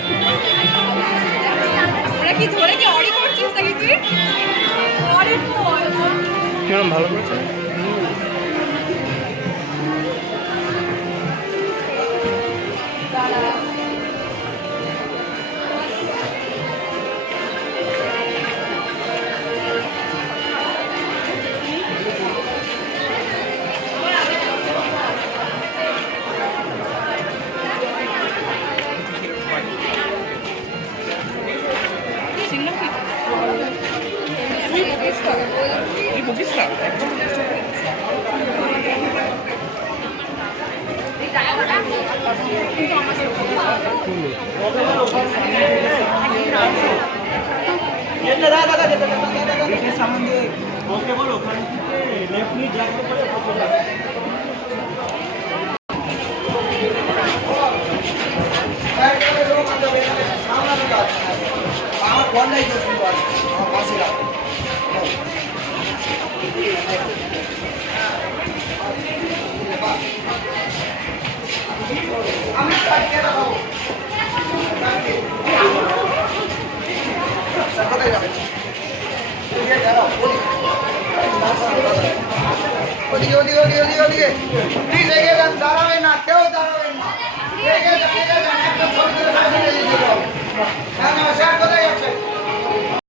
সুন্দর। আমরা কি ধরে কি অরি করছিস নাকি তুই? অরি কর। কিরকম ভালো করেছে? প্লিজ এগিয়ে যান, দাঁড়াবেন না, কেউ দাঁড়াবেন না, এগিয়ে যান, একটা ছবি তুলে শেয়ার কোথায় যাচ্ছে?